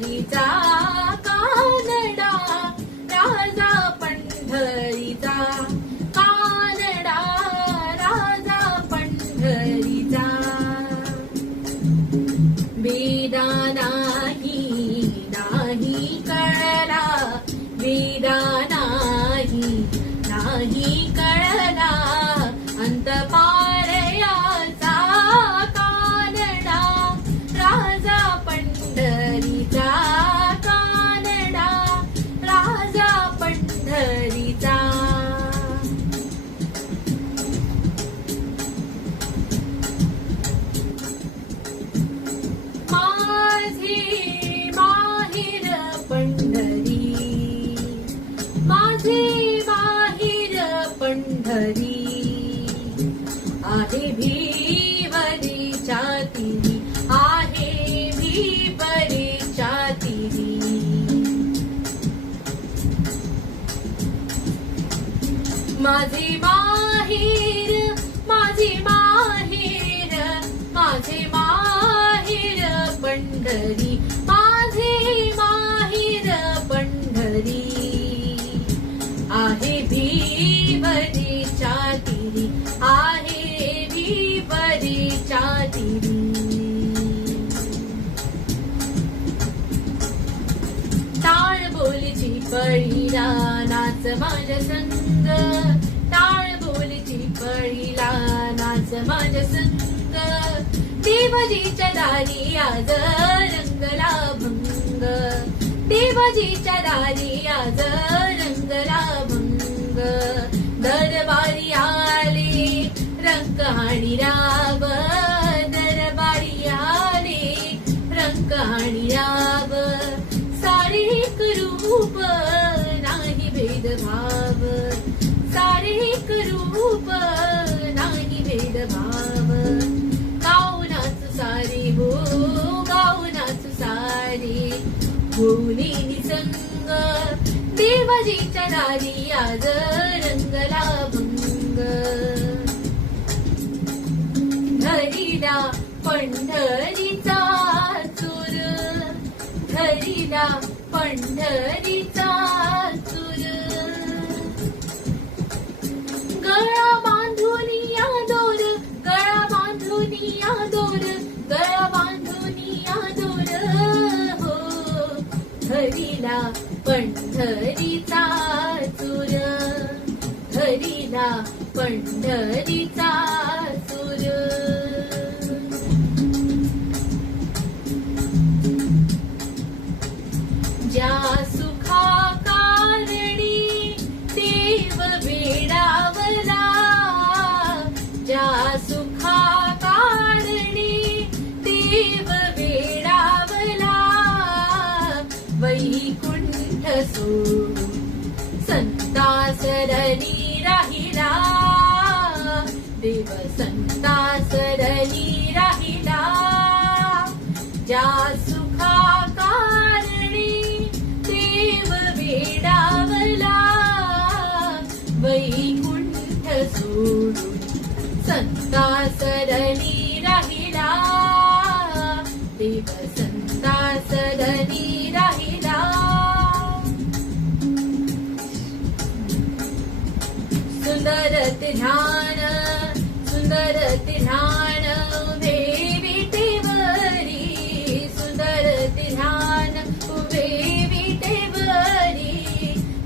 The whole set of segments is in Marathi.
पंढरीचा कानडा, राजा पंढरीचा कानडा, राजा पंढरीचा. वेदा नाही कळला, वेदा नाही कळला, अंतपारयाचा कानडा, राजा पंढरीचा कानडा, राजा पंढरीचा. माझे माहेर पंढरी, माझे माहेर पंढरी, आहे भीवरीच्या तिरी, आहे भीवरीच्या तिरी. माझे माहेर, माझे माहेर, माझे माहेर पंढरी, माझे माहेर पंढरी, आहे भीवरीच्या तिरी, आहे भीवरीच्या तिरी. टाळ बोलीची पळीला नाच माझ्या संग, टाळ बोलीची पळीला नाच माझ्या संग, देवजीच्या दारी आज रंगला भंग, देवजीच्या दारी आज रंगला भंग. दरबारी आले रंग आणि राव, दरबारी आले रंग आणि राव, सारे एक रूप नाही भेदभाव, सारे एक रूप नाही भेदभाव. गावनाच सारे हो, गावनाच सारे होली निसंग, देवजीच्या दारी आज रंगला भंग. धरिला पंढरीचा चूर, धरिला पंढरीचा चूर, गळा बांधून या दोर, गळा बांधून या दोर, गळा बांधून या दोर हो. धरिला पंढरीचा चूर, धरिला पंढरीचा चूर. ज्या सुखा कारणी देव वेडावला, ज्या सुखा कारणी देव वेडावला, वैकुंठ सोडून संतासरणी राहिला, देव संतासरणी राहिला. ज्या सुखा कारणी देव वेडावला, वैकुंठ सोडून संतासरणी राहिला, देव संतासरणी राहिला. सुंदर ते ध्यान, सुंदर ते ध्यान उभे विटेवरी, सुंदर ते ध्यान उभे विटेवरी,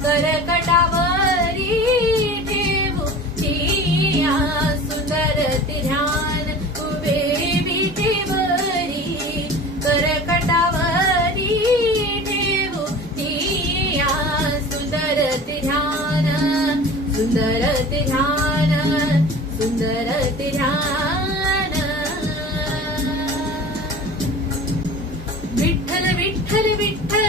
करकटावरी ठेवू चिया. सुंदर ते ध्यान उभे विटेवरी, करकटावरी ठेवू चिया. सुंदर ते ध्यान, सुंदर ते ध्यान, सुंदर ते ध्यान. विठ्ठल विठ्ठल विठ्ठल